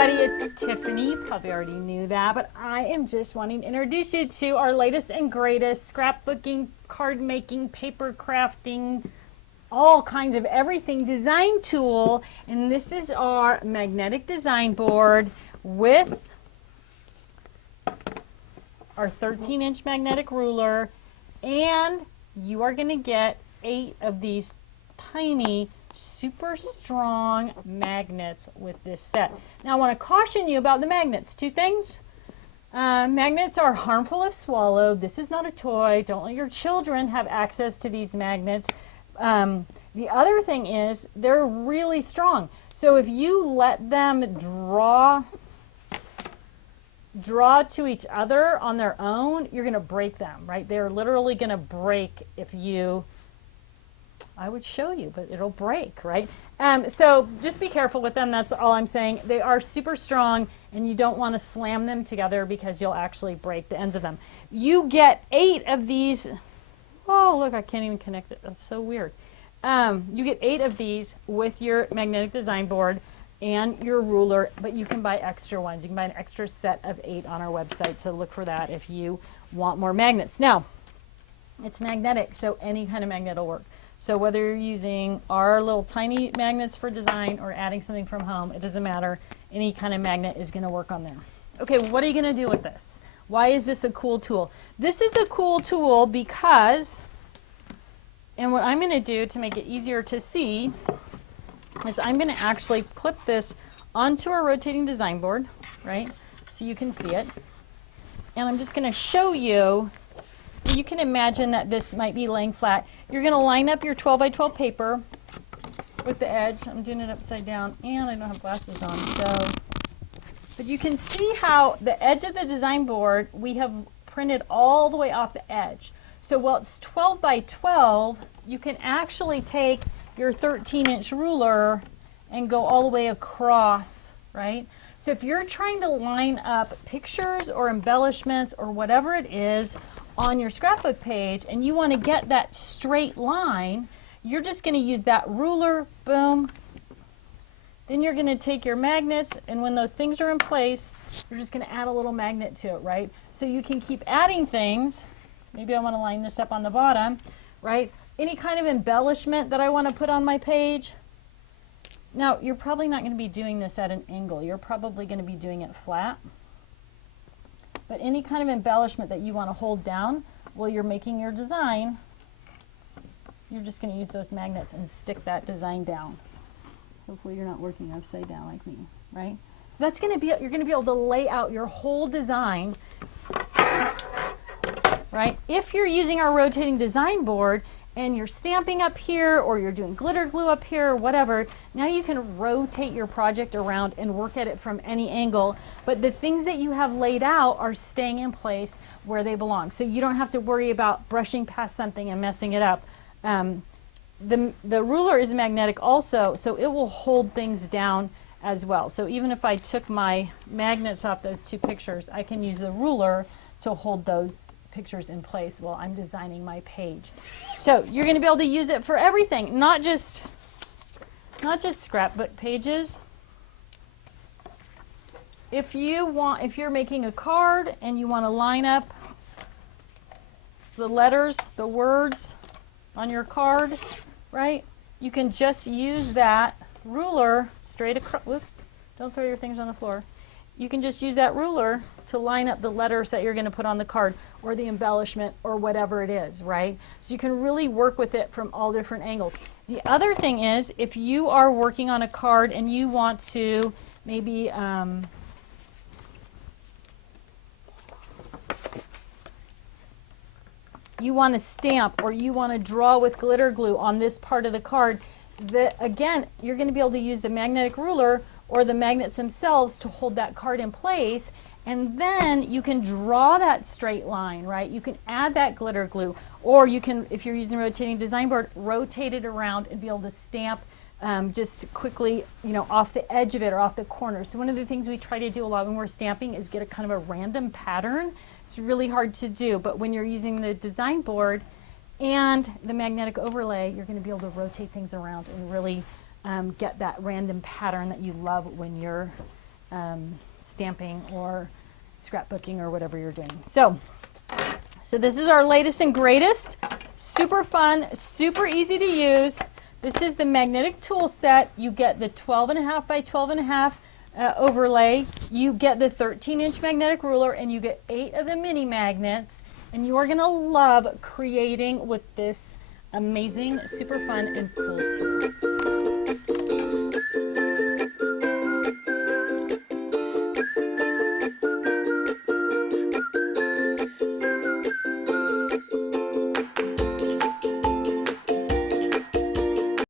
everybody, it's Tiffany. You probably already knew that, but I am just wanting to introduce you to our latest and greatest scrapbooking, card making, paper crafting, all kinds of everything design tool. And this is our magnetic design board with our 13-inch magnetic ruler, and you are going to get 8 of these tiny super strong magnets with this set. Now I want to caution you about the magnets. 2 things. Magnets are harmful if swallowed. This is not a toy. Don't let your children have access to these magnets. The other thing is they're really strong. So if you let them draw to each other on their own, you're going to break them, right? They're literally going to break if you, I would show you, but it'll break, right? So just be careful with them. That's all I'm saying. They are super strong, and you don't want to slam them together because you'll actually break the ends of them. You get 8 of these. Oh, look, I can't even connect it. That's so weird. You get 8 of these with your magnetic design board and your ruler, but you can buy extra ones. You can buy an extra set of 8 on our website, so look for that if you want more magnets. Now, it's magnetic, so any kind of magnet will work. So whether you're using our little tiny magnets for design or adding something from home, it doesn't matter. Any kind of magnet is going to work on there. Okay, what are you going to do with this? Why is this a cool tool? This is a cool tool because, and what I'm going to do to make it easier to see is I'm going to actually clip this onto our rotating design board, right? So you can see it. And I'm just going to show you. You can imagine that this might be laying flat. You're going to line up your 12 by 12 paper with the edge. I'm doing it upside down, and I don't have glasses on. So, but you can see how the edge of the design board, we have printed all the way off the edge. So while it's 12 by 12, you can actually take your 13-inch ruler and go all the way across, right? So if you're trying to line up pictures or embellishments or whatever it is on your scrapbook page and you want to get that straight line, you're just going to use that ruler, boom. Then you're going to take your magnets, and when those things are in place, you're just going to add a little magnet to it, right? So you can keep adding things. Maybe I want to line this up on the bottom, right? Any kind of embellishment that I want to put on my page. Now, you're probably not going to be doing this at an angle. You're probably going to be doing it flat. But any kind of embellishment that you want to hold down while you're making your design, you're just going to use those magnets and stick that design down. Hopefully you're not working upside down like me, right? So that's going to be, you're going to be able to lay out your whole design, right? If you're using our rotating design board and you're stamping up here or you're doing glitter glue up here or whatever, now you can rotate your project around and work at it from any angle, but the things that you have laid out are staying in place where they belong. So you don't have to worry about brushing past something and messing it up. The ruler is magnetic also, so it will hold things down as well. So even if I took my magnets off those 2 pictures, I can use the ruler to hold those pictures in place while I'm designing my page. So you're going to be able to use it for everything, not just scrapbook pages. If you're making a card and you want to line up the letters, the words on your card, right? You can just use that ruler straight across. Whoops, don't throw your things on the floor. You can just use that ruler to line up the letters that you're going to put on the card or the embellishment or whatever it is, right? So you can really work with it from all different angles. The other thing is, if you are working on a card and you want to maybe you want to stamp or you want to draw with glitter glue on this part of the card, again, you're going to be able to use the magnetic ruler or the magnets themselves to hold that card in place, and then you can draw that straight line, right? You can add that glitter glue, or you can, if you're using a rotating design board, rotate it around and be able to stamp just quickly, you know, off the edge of it or off the corner. So one of the things we try to do a lot when we're stamping is get a kind of a random pattern. It's really hard to do, but when you're using the design board and the magnetic overlay, you're going to be able to rotate things around and really get that random pattern that you love when you're stamping or scrapbooking or whatever you're doing. So this is our latest and greatest. Super fun, super easy to use. This is the magnetic tool set. You get the 12.5 by 12.5 overlay. You get the 13-inch magnetic ruler, and you get 8 of the mini magnets. And you are going to love creating with this amazing, super fun, and cool tool.